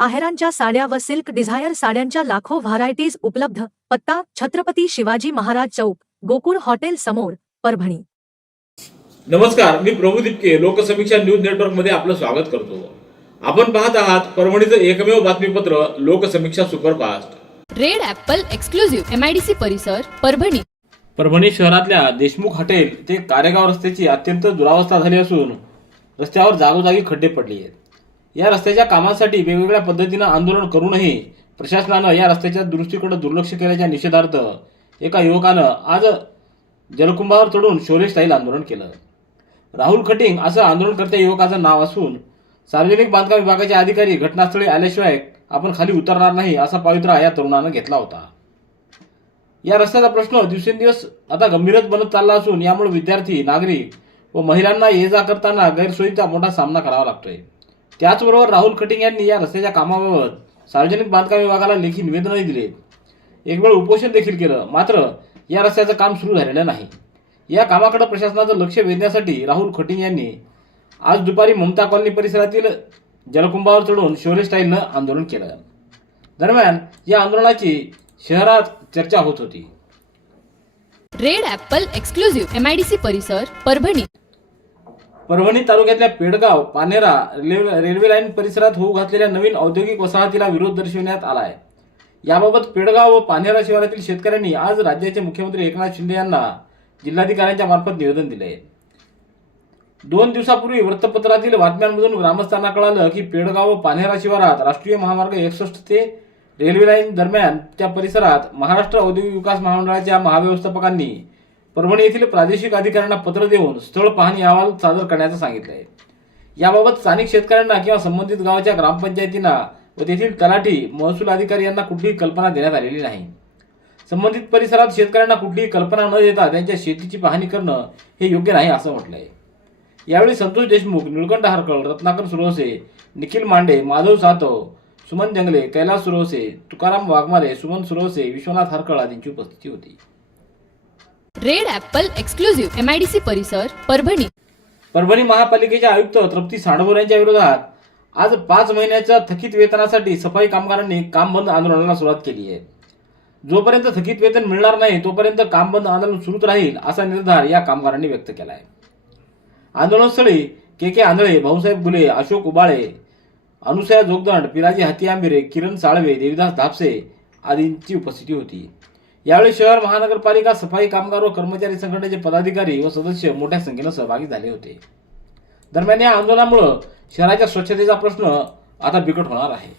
आहेरांच्या साड्या व silk Dzire साड्यांच्या लाखो व्हरायटीज उपलब्ध. पत्ता छत्रपती शिवाजी महाराज चौक गोकुळ हॉटेल समोर परभणी. नमस्कार मी प्रभू दिपके लोकसमीक्षा न्यूज नेटवर्कमध्ये आपलं स्वागत करतो. आपण पाहत आहात परभणीचं एकमेव बातमीपत्र Loksamiksha superfast. Red apple exclusive MIDC परिसर परभणी. परभणी शहरातल्या देशमुख हॉटेल ते कारेगाव रस्त्याची अत्यंत दुरावस्था झाली असून रस्त्यावर जागोजागी खड्डे पडले आहेत. या रस्त्याच्या कामांसाठी वेगवेगळ्या पद्धतीनं आंदोलन करूनही प्रशासनानं या रस्त्याच्या दुरुस्तीकडे दुर्लक्ष केल्याच्या निषेधार्थ एका युवकानं आज जलकुंभावर चढून शौर्यस्थाईल आंदोलन केलं. राहुल खटिंग असं आंदोलनकर्त्या युवकाचं नाव असून सार्वजनिक बांधकाम विभागाचे अधिकारी घटनास्थळी आल्याशिवाय आपण खाली उतरणार नाही असा पवित्रा या तरुणानं घेतला होता. या रस्त्याचा प्रश्न दिवसेंदिवस आता गंभीरच बनत चालला असून यामुळे विद्यार्थी नागरिक व महिलांना ये जा करताना गैरसोयीचा मोठा सामना करावा लागतोय. त्याचबरोबर राहुल खटिंग यांनी या रस्त्याच्या कामाबाबत सार्वजनिक बांधकाम विभागाला लेखी निवेदनही दिले. एक वेळ उपोषण देखील केलं मात्र या रस्त्याचं काम सुरू झालेलं नाही. या कामाकडे प्रशासनाचं लक्ष वेधण्यासाठी राहुल खटिंग यांनी आज दुपारी ममता कॉलनी परिसरातील जलकुंभावर चढून शौर्य स्टाईलनं आंदोलन केलं. दरम्यान या आंदोलनाची शहरात चर्चा होत होती. रेड ॲपल एक्सक्लुझिव्ह एमआयडीसी परिसर परभणी. परभणी तालुक्यातल्या Pedgaon Panera railway railway line परिसरात होऊ घातलेल्या नवीन औद्योगिक वसाहतीला विरोध दर्शविण्यात आला आहे याबाबत पेडगाव व पानेरा शहरातील शेतकऱ्यांनी आज राज्याचे मुख्यमंत्री एकनाथ शिंदे यांना जिल्हाधिकाऱ्यांच्या मार्फत निवेदन दिले दोन दिवसापूर्वी वृत्तपत्रातील बातम्यांमधून ग्रामस्थांना कळालं की पेडगाव व पानेरा शिवारात राष्ट्रीय महामार्ग एकसष्ट ते रेल्वे लाईन दरम्यान त्या परिसरात महाराष्ट्र औद्योगिक विकास महामंडळाच्या महाव्यवस्थापकांनी परभणी येथील प्रादेशिक अधिकाऱ्यांना पत्र देऊन स्थळ पाहणी अहवाल सादर करण्याचं सांगितलं आहे याबाबत स्थानिक शेतकऱ्यांना किंवा संबंधित गावाच्या ग्रामपंचायतींना व तेथील तलाठी महसूल अधिकारी यांना कुठलीही कल्पना देण्यात आलेली नाही. संबंधित परिसरात शेतकऱ्यांना कुठलीही कल्पना न देता त्यांच्या शेतीची पाहणी करणं हे योग्य नाही असं म्हटलंय. यावेळी संतोष देशमुख निळकंठ हरकळ रत्नाकर सुरवसे निखिल मांडे माधव सातव सुमन जंगले कैलास सुरवसे तुकाराम वाघमारे सुमन सुरवसे विश्वनाथ हरकळ आदींची उपस्थिती होती. रेड ॲपल एक्सक्लुझिव्ह एमआयडीसी परिसर परभणी. परभणी महापालिकेच्या आयुक्त तृप्ती सांडभोर यांच्या विरोधात आज पाच महिन्याच्या थकीत वेतनासाठी सफाई कामगारांनी काम बंद आंदोलनाला सुरुवात केली आहे. जोपर्यंत थकीत वेतन मिळणार नाही तोपर्यंत काम बंद आंदोलन सुरूच राहील असा निर्धार या कामगारांनी व्यक्त केला आहे आंदोलनस्थळी के के आंधळे भाऊसाहेब बुले अशोक उबाळे अनुसया जोगदंड पिराजी हाती किरण साळवे देविदास धापसे आदींची उपस्थिती होती. यावेळी शहर महानगरपालिका सफाई कामगार व कर्मचारी संघटनेचे पदाधिकारी व सदस्य मोठ्या संख्येनं सहभागी झाले होते. दरम्यान या आंदोलनामुळं शहराच्या स्वच्छतेचा प्रश्न आता बिकट होणार आहे.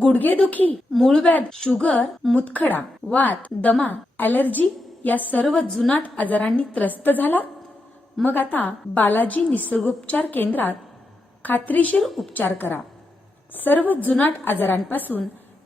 गुडघेदुखी मूळव्याध शुगर मुतखडा वात दमा अलर्जी या सर्व जुनाट आजारांनी त्रस्त झाला. मग आता बालाजी निसर्गोपचार केंद्रात खात्रीशीर उपचार करा. सर्व जुनाट आजारांपासून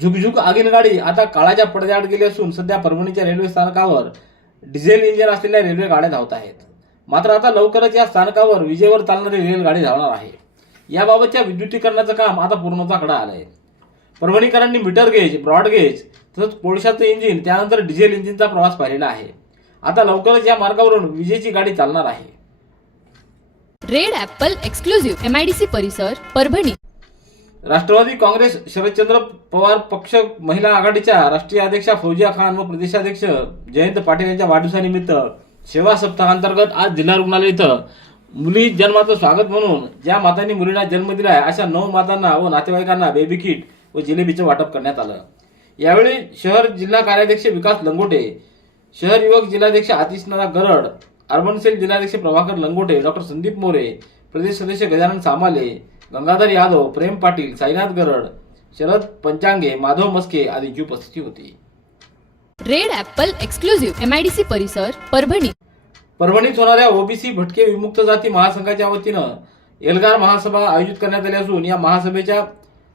झुकझुक आगीनगाडी आता काळाच्या पडद्याआड गेली असून सध्या परभणीच्या रेल्वे स्थानकावर डिझेल इंजिन असलेल्या रेल्वे गाड्या धावत आहेत. मात्र आता लवकरच या स्थानकावर विजेवर चालणारी रेलगाडी धावणार आहे. याबाबतच्या विद्युतीकरणाचं काम आता पूर्णत्वाकडे आहे परभणीकरांनी मीटर गेज ब्रॉड गेज तसंच कोळशाचं इंजिन त्यानंतर डिझेल इंजिनचा प्रवास पाहिलेला आहे. आता लवकरच या मार्गावरून विजेची गाडी चालणार आहे. रेड ॲपल एक्सक्लुझिव्ह एमआयडीसी परिसर परभणी. राष्ट्रवादी काँग्रेस शरदचंद्र पवार पक्ष महिला आघाडीच्या राष्ट्रीय अध्यक्षा फौजिया खान व प्रदेशाध्यक्ष जयंत पाटील यांच्या वाढदिवसानिमित्त सेवा सप्ताहांतर्गत आज जिल्हा रुग्णालय इथं मुली जन्माचं स्वागत म्हणून ज्या मातांनी मुलींना जन्म दिलाय अशा नऊ मातांना व नातेवाईकांना बेबी किट व जिलेबीचं वाटप करण्यात आलं. यावेळी शहर जिल्हा कार्याध्यक्ष विकास लंगोटे शहर युवक जिल्हाध्यक्ष आतिशनाथ गरड अर्बन सेल जिल्हाध्यक्ष प्रभाकर लंगोटे डॉक्टर संदीप मोरे प्रदेश सदस्य गजानन सामाले गंगाधर यादव प्रेम पाटील साईनाथ गरड शरद पंचांगे माधव मस्के आदींची उपस्थिती होती. रेड ॲपल एक्सक्लुझिव्ह एमआयडीसी परिसर परभणी. परभणीत होणाऱ्या ओबीसी भटके विमुक्त जाती महासंघाच्या वतीनं एल्गार महासभा आयोजित करण्यात आली असून या महासभेच्या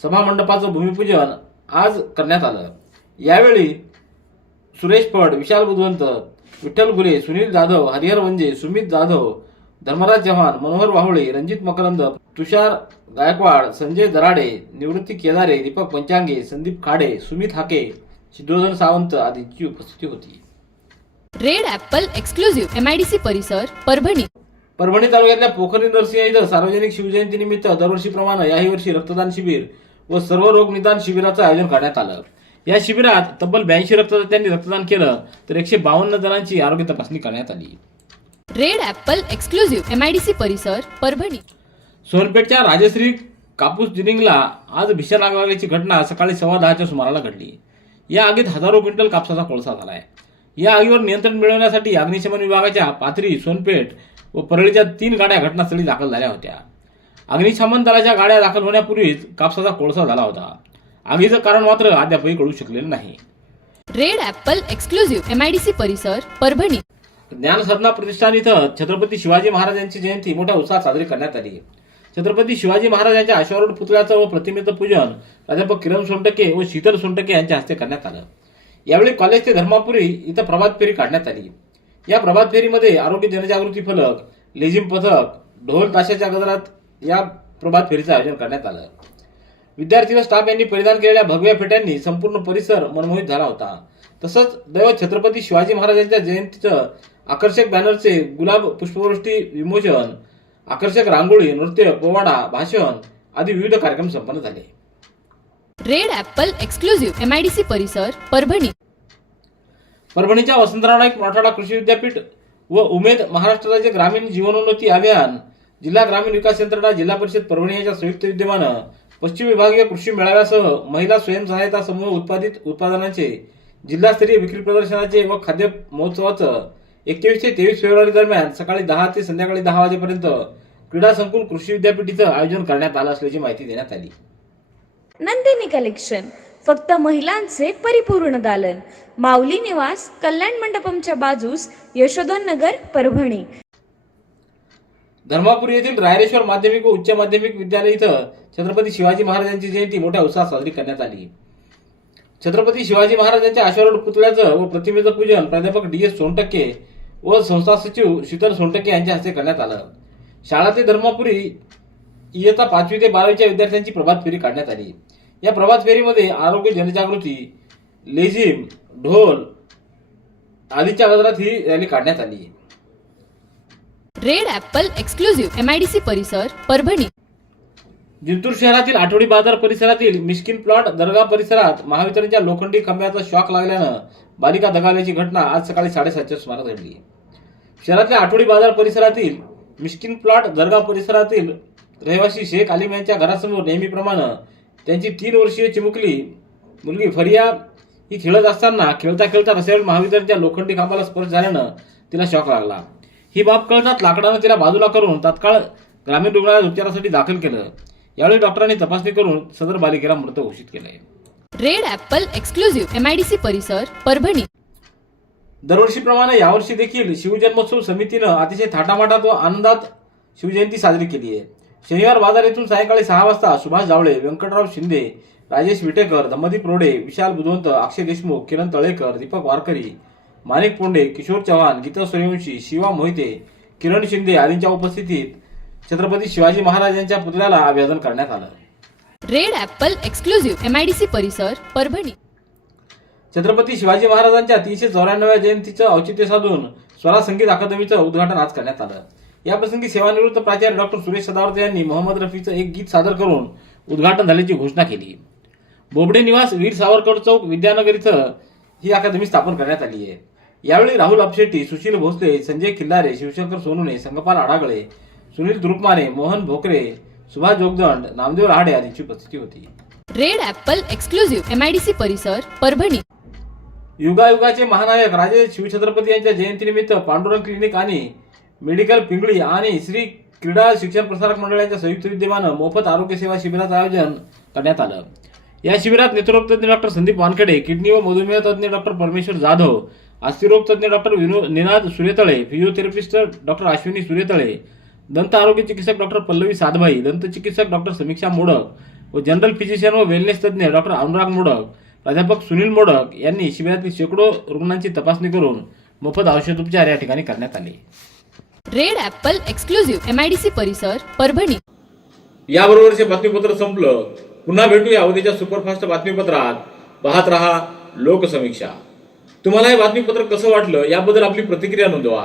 सभामंडपाचं भूमिपूजन आज करण्यात आलं. यावेळी सुरेश फड विशाल बुधवंत विठ्ठल गुले सुनील जाधव हरिहर वंजे सुमित जाधव धर्मराज चव्हाण मनोहर वाहुळे रणजित मकरंद तुषार गायकवाड संजय दराडे निवृत्ती केदारे दीपक पंचांगे संदीप खाडे सुमित हाके सिद्धोधन सावंत आदींची उपस्थिती होती. रेड ॲपल एक्सक्लुझिव्ह एमआयडीसी परिसर परभणी. परभणी तालुक्यातल्या पोखरी नरसिंह इथं सार्वजनिक शिवजयंतीनिमित्त दरवर्षीप्रमाणे याही वर्षी रक्तदान शिबिर व सर्व रोग निदान शिबिराचं आयोजन करण्यात आलं. या शिबिरात तब्बल ब्याऐंशी रक्तदात्यांनी रक्तदान केलं तर एकशे बावन्न जणांची आरोग्य तपासणी करण्यात आली. रेड ॲपल एक्सक्लुझिव्ह एमआयडीसी परिसर परभणी. सोनपेठच्या राजश्री कापूस जिनिंगला आज भीषण आग लागल्याची घटना सकाळी सव्वा दहाच्या सुमाराला घडली. या आगीत हजारो क्विंटल कापसाचा कोळसा झालाय. या आगीवर नियंत्रण मिळवण्यासाठी अग्निशमन विभागाच्या पाथरी सोनपेठ व परळीच्या तीन गाड्या घटनास्थळी दाखल झाल्या होत्या. अग्निशमन दलाच्या गाड्या दाखल होण्यापूर्वीच कापसाचा कोळसा झाला होता. आगीचं कारण मात्र अद्यापही कळू शकलेलं नाही. रेड ॲपल एक्सक्लुझिव्ह एमआयडीसी परिसर परभणी. ज्ञानसाधना प्रतिष्ठान इथं छत्रपती शिवाजी महाराजांची जयंती मोठ्या उत्साहात साजरी करण्यात आली छत्रपती शिवाजी महाराजांच्या अश्वारूढ पुतळ्याचं व प्रतिमेचं पूजन प्राध्यापक किरण सोनटके व शीतल सोनटके यांच्या हस्ते करण्यात आलं. यावेळी कॉलेज ते धर्मापुरी इथं प्रभात फेरी काढण्यात आली. या प्रभात फेरीमध्ये आरोग्य जनजागृती फलक लेझिम पथक ढोल ताशाच्या गजरात या प्रभात फेरीचं आयोजन करण्यात आलं. विद्यार्थी व स्टाफ यांनी परिधान केलेल्या भगव्या फेट्यांनी संपूर्ण परिसर मनमोहित झाला होता. तसंच दैवत छत्रपती शिवाजी महाराजांच्या जयंतीचं आकर्षक बॅनरचे गुलाब पुष्पवृष्टी विमोचन आकर्षक रांगोळी नृत्य पोवाडा भाषण आदी विविध कार्यक्रम संपन्न झाले. रेड ॲपल एक्सक्लुझिव्ह एमआयडीसी परिसर परभणी. परभणीच्या वसंतराव नाईक मराठवाडा कृषी विद्यापीठ व उमेद महाराष्ट्र राज्य ग्रामीण जीवनोन्नती अभियान जिल्हा ग्रामीण विकास यंत्रणा जिल्हा परिषद परभणी यांच्या संयुक्त विद्यमानं पश्चिम विभागीय कृषी मेळाव्यासह महिला स्वयंसहायता समूह उत्पादित उत्पादनांचे जिल्हास्तरीय विक्री प्रदर्शनाचे व खाद्य महोत्सवाचं एकवीस ते तेवीस फेब्रुवारी दरम्यान सकाळी दहा ते संध्याकाळी दहा वाजेपर्यंत क्रीडा संकुल कृषी विद्यापीठ इथं आयोजन करण्यात आलं असल्याची माहिती देण्यात आली. नंदिनी कलेक्शन फक्त महिलांचे परिपूर्ण दालन. माऊली निवास कल्याण मंडपमच्या बाजूस यशोधन नगर परभणी. धर्मापुरी येथील रायरेश्वर माध्यमिक व उच्च माध्यमिक विद्यालय इथं छत्रपती शिवाजी महाराजांची जयंती मोठ्या उत्साहात साजरी करण्यात आली. छत्रपती शिवाजी महाराजांच्या अश्वारूढ पुतळ्याचं व प्रतिमेचं पूजन प्राध्यापक डी एस सोनटक्के व संस्था सचिव शीतल सोनटक्के यांच्या हस्ते करण्यात आलं. शाळा ते धर्मापुरी इयत्ता पाचवी ते बारावीच्या विद्यार्थ्यांची प्रभात फेरी काढण्यात आली. या प्रभात फेरीमध्ये आरोग्य जनजागृती लेझिम ढोल आदीच्या गजरात ही रॅली काढण्यात आली. रेड ॲपल एक्सक्लुझिव्ह एमआयडीसी परिसर परभणी. जिंतूर शहरातील आठवडी बाजार परिसरातील मिस्किन प्लॉट दर्गा परिसरात महावितरणच्या लोखंडी खांब्याचा शॉक लागल्यानं बालिका दगावल्याची घटना आज सकाळी साडेसातच्या सुमारास घडली शहरातल्या आठवडी बाजार परिसरातील मिश्किन प्लॉट दर्गा परिसरातील रहिवासी शेख आलिम यांच्या घरासमोर नेहमीप्रमाणे त्यांची तीन वर्षीय चिमुकली मुलगी फरिया ही खेळत असताना खेळता खेळता रस्त्यावर महाविद्यालयाच्या लोखंडी खांबाला स्पर्श झाल्यानं तिला शॉक लागला. ही बाब कळताच लाकडानं तिला बाजूला करून तात्काळ ग्रामीण रुग्णालयात उपचारासाठी दाखल केलं. यावेळी डॉक्टरांनी तपासणी करून सदर बालिकेला मृत घोषित केलं आहे रेड ॲपल एक्सक्लुझिव्ह एमआयडीसी परिसर परभणी. दरवर्षीप्रमाणे यावर्षी देखील शिवजन्मोत्सव समितीनं अतिशय थाटामाटात व आनंदात शिवजयंती साजरी केली आहे. शनिवार बाजार येथून सायंकाळी सहा वाजता सुभाष जावळे व्यंकटराव शिंदे राजेश विटेकर दमदीप रोडे विशाल बुधवंत अक्षय देशमुख किरण तळेकर दीपक वारकरी माणिक पोंडे किशोर चव्हाण गीता सूर्यवंशी शिवा मोहिते किरण शिंदे आदींच्या उपस्थितीत छत्रपती शिवाजी महाराज यांच्या पुतळ्याला अभिवादन करण्यात आलं. रेड ॲपल एक्सक्लुझिव्ह एमआयडीसी परिसर परभणी. छत्रपती शिवाजी महाराजांच्या तीनशे चौऱ्याण्णव्या जयंतीचं औचित्य साधून स्वरा संगीत अकादमीचं उद्घाटन आज करण्यात आलं. याप्रसंगी सेवानिवृत्त प्राचार्य डॉक्टर सुरेश सदावर्ते यांनी मोहम्मद रफीचं एक गीत सादर करून उद्घाटन झाल्याची घोषणा केली. बोबडे निवास वीर सावरकर चौक विद्यानगर इथं ही अकादमी स्थापन करण्यात आली आहे. यावेळी राहुल अपशेट्टी सुशील भोसले संजय खिल्लारे शिवशंकर सोनुने संगपाल आडागळे सुनील द्रुकमाने मोहन भोकरे सुभाष जोगदंड नामदेव रहाडे आदींची उपस्थिती होती. रेड ॲपल एक्सक्लुझिव्ह एमआयडीसी परिसर परभणी. युगायुगाचे महानायक राजे शिवछत्रपती यांच्या जयंतीनिमित्त पांडुरंग क्लिनिक आणि मेडिकल पिंगळी आणि श्री क्रीडा शिक्षण प्रसारक मंडळाच्या संयुक्त विद्यमानं मोफत आरोग्य सेवा शिबिराचं आयोजन करण्यात आलं. या शिबिरात नेत्ररोग तज्ञ डॉक्टर संदीप वानखेडे किडनी व मधुमेह तज्ञ डॉक्टर परमेश्वर जाधव अस्थिरोग तज्ञ doctor Vinod Ninad Suretale physiotherapist doctor Ashwini Suretale दंत आरोग्य चिकित्सक डॉक्टर पल्लवी साधभाई दंत चिकित्सक डॉक्टर समीक्षा मोडक व जनरल फिजिशियन व वेलनेस तज्ञ डॉक्टर अनुराग मोडक प्राध्यापक सुनील मोडक यांनी शिबिरातील शेकडो रुग्णांची तपासणी करून मोफत औषधोपचार या ठिकाणी करण्यात आले. Red apple exclusive M I D C परिसर परभणी. याबरोबरचे बातमीपत्र संपलं. पुन्हा भेटूया उद्याच्या सुपरफास्ट बातमीपत्रात. पाहत रहा लोकसमीक्षा. तुम्हाला हे बातमीपत्र कसं वाटलं याबद्दल आपली प्रतिक्रिया नोंदवा.